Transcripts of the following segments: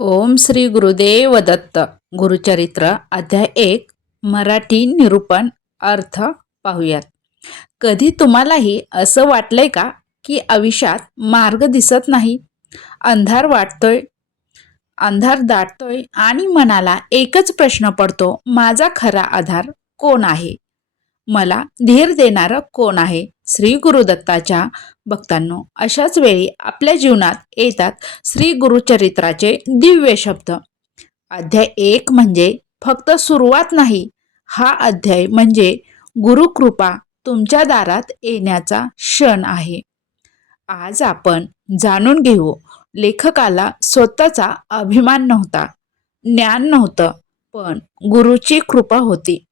ओम श्री गुरुदेव दत्त. गुरुचरित्र अध्याय एक मराठी निरूपण अर्थ पाहूयात. कधी तुम्हालाही असं वाटलंय का की आयुष्यात मार्ग दिसत नाही? अंधार वाटतोय अंधार दाटतोय आणि मनाला एकच प्रश्न पडतो माझा खरा आधार कोण आहे? मला धीर देणारं कोण आहे? श्री गुरुदत्ताच्या भक्तांनो अशाच वेळी आपल्या जीवनात येतात श्री गुरुचरित्राचे दिव्य शब्द. अध्याय एक म्हणजे फक्त सुरुवात नाही हा अध्याय म्हणजे गुरुकृपा तुमच्या दारात येण्याचा क्षण आहे. आज आपण जाणून घेऊ लेखकाला स्वतःचा अभिमान नव्हता ज्ञान नव्हतं पण गुरुची कृपा होती.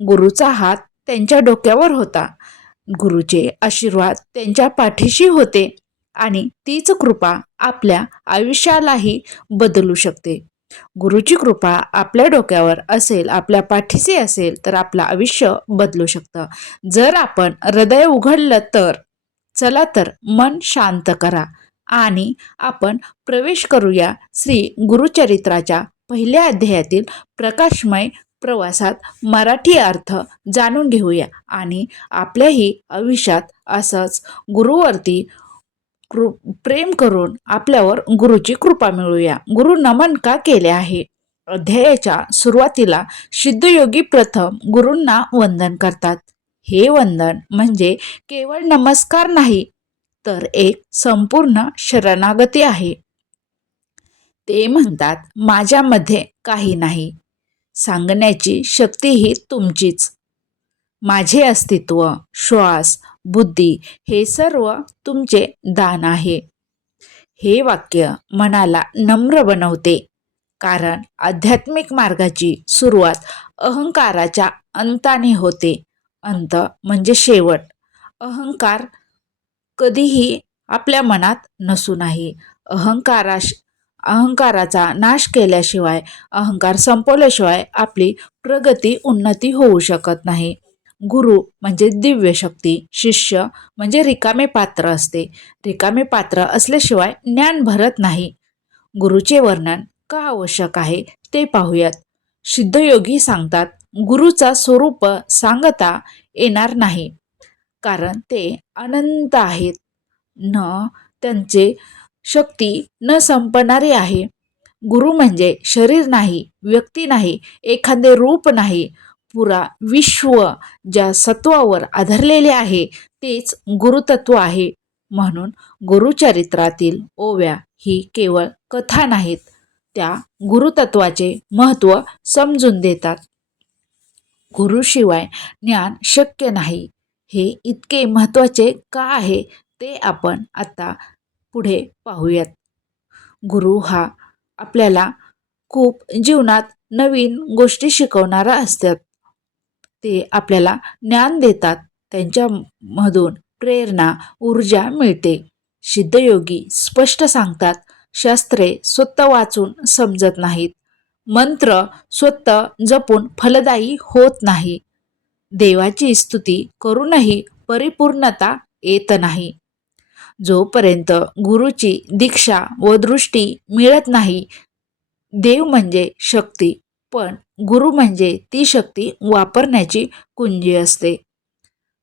गुरुचा हात त्यांच्या डोक्यावर होता. गुरुचे आशीर्वाद त्यांच्या पाठीशी होते आणि तीच कृपा आपल्या आयुष्यालाही बदलू शकते. गुरुची कृपा आपल्या डोक्यावर असेल आपल्या पाठीशी असेल तर आपलं आयुष्य बदलू शकतं. जर आपण हृदय उघडलं तर चला तर मन शांत करा आणि आपण प्रवेश करूया श्री गुरुचरित्राच्या पहिल्या अध्यायातील प्रकाशमय प्रवासात मराठी अर्थ जाणून घेऊया आणि आपल्याही आयुष्यात असंच गुरुवरती कृ प्रेम करून आपल्यावर गुरुची कृपा मिळूया. गुरु नमन का केले आहे? अध्यायाच्या सुरुवातीला सिद्धयोगी प्रथम गुरूंना वंदन करतात. हे वंदन म्हणजे केवळ नमस्कार नाही तर एक संपूर्ण शरणागती आहे. ते म्हणतात माझ्यामध्ये काही नाही. सांगण्याची शक्ती ही तुमचीच. माझे अस्तित्व श्वास बुद्धी हे सर्व तुमचे दान आहे. हे वाक्य मनाला नम्र बनवते कारण आध्यात्मिक मार्गाची सुरुवात अहंकाराच्या अंताने होते. अंत म्हणजे शेवट. अहंकार कधीही आपल्या मनात नसू नाही अहंकाराश अहंकाराचा नाश केल्याशिवाय अहंकार संपवल्याशिवाय आपली प्रगती उन्नती होऊ शकत नाही. गुरु म्हणजे दिव्य शक्ती शिष्य म्हणजे रिकामे पात्र असते. रिकामे पात्र असल्याशिवाय ज्ञान भरत नाही. गुरुचे वर्णन का आवश्यक आहे ते पाहूयात. सिद्धयोगी सांगतात गुरुचा स्वरूप सांगता येणार नाही. कारण ते अनंत आहेत. न त्यांचे शक्ती न संपणारी आहे. गुरु म्हणजे शरीर नाही व्यक्ती नाही एखादे रूप नाही. पुरा विश्व ज्या सत्वावर आधारलेले आहे तेच गुरुतत्व आहे. म्हणून गुरुचरित्रातील ओव्या ही केवळ कथा नाहीत त्या गुरुतत्वाचे महत्त्व समजून देतात. गुरुशिवाय ज्ञान शक्य नाही. हे इतके महत्त्वाचे का आहे ते आपण आता पुढे पाहूयात. गुरु हा आपल्याला खूप जीवनात नवीन गोष्टी शिकवणारा असतात. ते आपल्याला ज्ञान देतात. त्यांच्यामधून प्रेरणा ऊर्जा मिळते. सिद्धयोगी स्पष्ट सांगतात शास्त्रे स्वतः वाचून समजत नाहीत. मंत्र स्वतः जपून फलदायी होत नाही. देवाची स्तुती करूनही परिपूर्णता येत नाही. जोपर्यंत गुरुची दीक्षा व दृष्टी मिळत नाही देव म्हणजे शक्ती पण गुरु म्हणजे ती शक्ती वापरण्याची कुंजी असते.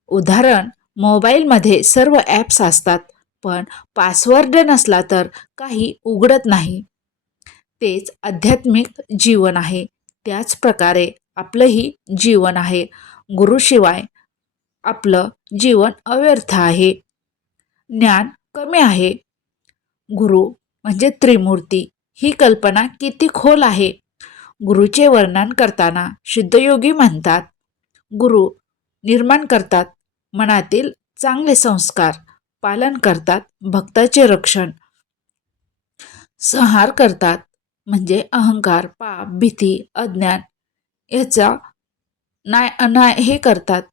उदाहरण मोबाईलमध्ये सर्व ॲप्स असतात पण पासवर्ड नसला तर काही उघडत नाही. तेच आध्यात्मिक जीवन आहे. त्याच प्रकारे आपलंही जीवन आहे. गुरुशिवाय आपलं जीवन अव्यर्थ आहे. ज्ञान कमी आहे. गुरु म्हणजे त्रिमूर्ती. ही कल्पना किती खोल आहे? गुरुचे वर्णन करताना सिद्धयोगी म्हणतात गुरु निर्माण करतात मनातील चांगले संस्कार पालन करतात भक्ताचे रक्षण संहार करतात म्हणजे अहंकार पाप भीती अज्ञान याचा नाय अनाय हे करतात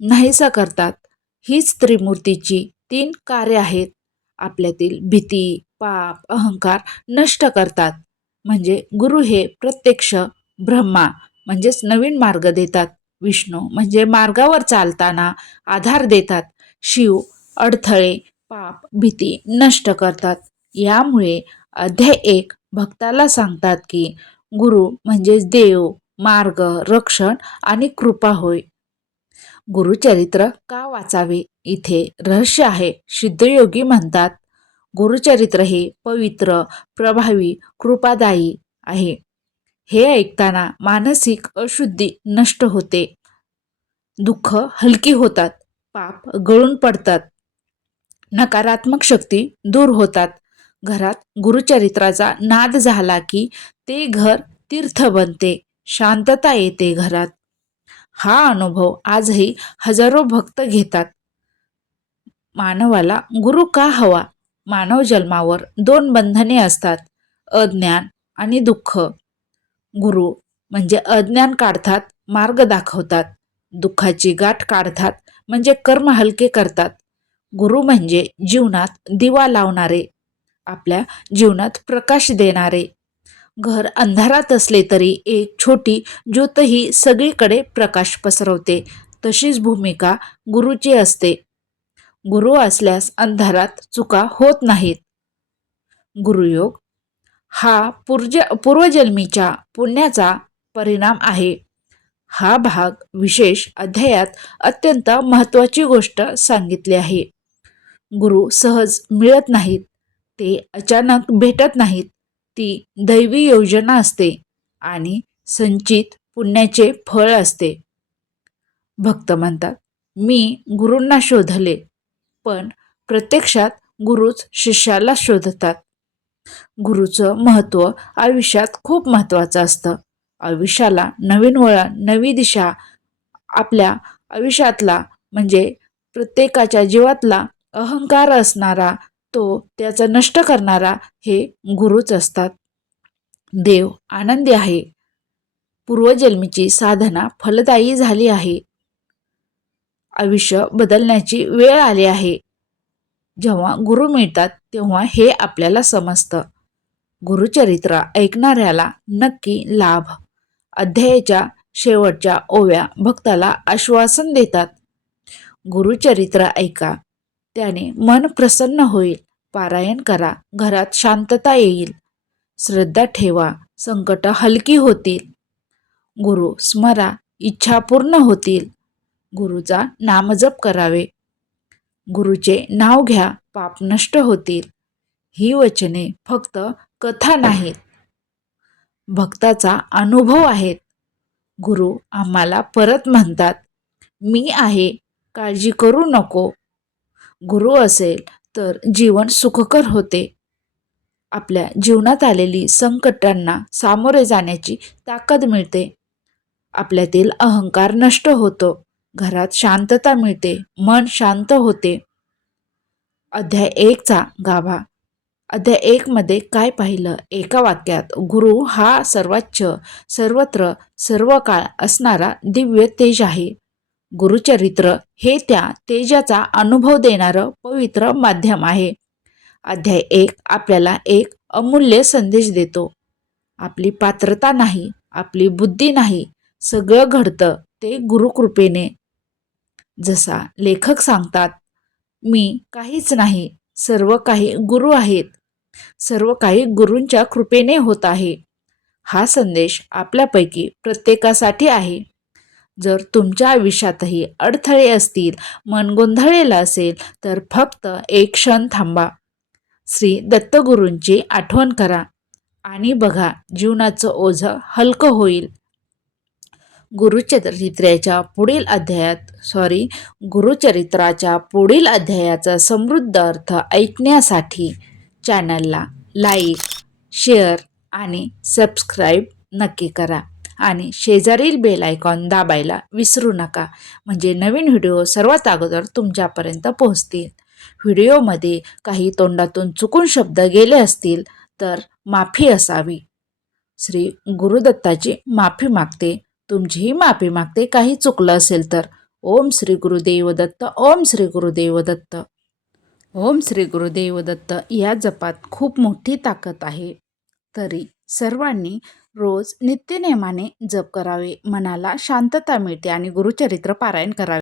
नाहीसा करतात. हीच त्रिमूर्तीची तीन कार्य आहेत. आपल्यातील भीती पाप अहंकार नष्ट करतात. म्हणजे गुरु हे प्रत्यक्ष ब्रह्मा म्हणजेच नवीन मार्ग देतात. विष्णू म्हणजे मार्गावर चालताना आधार देतात. शिव अडथळे पाप भीती नष्ट करतात. यामुळे अध्याय एक भक्ताला सांगतात की गुरु म्हणजेच देव मार्ग रक्षण आणि कृपा होय. गुरुचरित्र का वाचावे? इथे रहस्य आहे. सिद्धयोगी म्हणतात गुरुचरित्र हे पवित्र प्रभावी कृपादायी आहे. हे ऐकताना मानसिक अशुद्धी नष्ट होते. दुःख हलकी होतात. पाप गळून पडतात. नकारात्मक शक्ती दूर होतात. घरात गुरुचरित्राचा नाद झाला की ते घर तीर्थ बनते. शांतता येते घरात. हा अनुभव आजही हजारो भक्त घेतात. मानवाला गुरु का हवा? मानव जन्मावर दोन बंधने असतात अज्ञान आणि दुःख. गुरु म्हणजे अज्ञान काढतात मार्ग दाखवतात. दुःखाची गाठ काढतात म्हणजे कर्म हलके करतात. गुरु म्हणजे जीवनात दिवा लावणारे आपल्या जीवनात प्रकाश देणारे. घर अंधारात असले तरी एक छोटी ज्योतही सगळीकडे प्रकाश पसरवते. तशीच भूमिका गुरुची असते. गुरु असल्यास अंधारात चुका होत नाहीत. गुरुयोग हा पूर्ज पूर्वजन्मीच्या पुण्याचा परिणाम आहे. हा भाग विशेष अध्यायात अत्यंत महत्त्वाची गोष्ट सांगितली आहे. गुरु सहज मिळत नाहीत. ते अचानक भेटत नाहीत. ती दैवी योजना असते आणि संचित पुण्याचे फळ असते. भक्त म्हणतात मी गुरूंना शोधले पण प्रत्यक्षात गुरुच शिष्याला शोधतात. गुरुचं महत्त्व आयुष्यात खूप महत्त्वाचं असतं. आयुष्याला नवीन वळण नवी दिशा आपल्या आयुष्यातला म्हणजे प्रत्येकाच्या जीवातला अहंकार असणारा तो त्याचा नष्ट करणारा हे गुरुच असतात. देव आनंदी आहे. पूर्वजन्मीची साधना फलदायी झाली आहे. आयुष्य बदलण्याची वेळ आली आहे. जेव्हा गुरु मिळतात तेव्हा हे आपल्याला समजतं. गुरुचरित्र ऐकणाऱ्याला नक्की लाभ. अध्यायाच्या शेवटच्या ओव्या भक्ताला आश्वासन देतात. गुरुचरित्र ऐका. त्याने मन प्रसन्न होईल. पारायण करा. घरात शांतता येईल. श्रद्धा ठेवा. संकट हलकी होतील. गुरु स्मरा. इच्छा पूर्ण होतील. गुरुचा नामजप करावे. गुरुचे नाव घ्या. पाप नष्ट होतील. ही वचने फक्त कथा नाहीत. भक्ताचा अनुभव आहेत. गुरु आम्हाला परत म्हणतात मी आहे. काळजी करू नको. गुरु असेल तर जीवन सुखकर होते. आपल्या जीवनात आलेली संकटांना सामोरे जाण्याची ताकद मिळते. आपल्यातील अहंकार नष्ट होतो. घरात शांतता मिळते. मन शांत होते. अध्याय एकचा गाभा. अध्याय एकमध्ये काय पाहिलं? एका वाक्यात गुरु हा सर्वाच्च सर्वत्र सर्व काळ असणारा दिव्य तेज आहे. गुरुचरित्र हे त्या तेजाचा अनुभव देणारं पवित्र माध्यम आहे. अध्याय एक आपल्याला एक अमूल्य संदेश देतो. आपली पात्रता नाही आपली बुद्धी नाही सगळं घडतं ते गुरुकृपेने. जसा लेखक सांगतात मी काहीच नाही सर्व काही गुरु आहेत. सर्व काही गुरूंच्या कृपेने होत आहे. हा संदेश आपल्यापैकी प्रत्येकासाठी आहे. जर तुमच्या आयुष्यातही अडथळे असतील मन गोंधळलेलं असेल तर फक्त एक क्षण थांबा. श्री दत्तगुरूंची आठवण करा आणि बघा जीवनाचं ओझं हलकं होईल. गुरुचरित्राच्या पुढील अध्यायात सॉरी गुरुचरित्राच्या पुढील अध्यायाचा समृद्ध अर्थ ऐकण्यासाठी चॅनलला लाईक शेअर आणि सबस्क्राईब नक्की करा. आणि शेजारील बेल आयकॉन दाबायला विसरू नका. म्हणजे नवीन व्हिडिओ सर्वात अगोदर तुमच्यापर्यंत पोहोचतील. व्हिडिओमध्ये काही तोंडातून चुकून शब्द गेले असतील तर माफी असावी. श्री गुरुदत्ताची माफी मागते. तुमचीही माफी मागते. काही चुकलं असेल तर. ओम श्री गुरुदेव दत्त ओम श्री गुरुदेव दत्त ओम श्री गुरुदेव दत्त या जपात खूप मोठी ताकद आहे. तरी सर्वांनी रोज नित्यनेमाने जप करावे. मनाला शांतता मिळते आणि गुरुचरित्र पारायण करावे.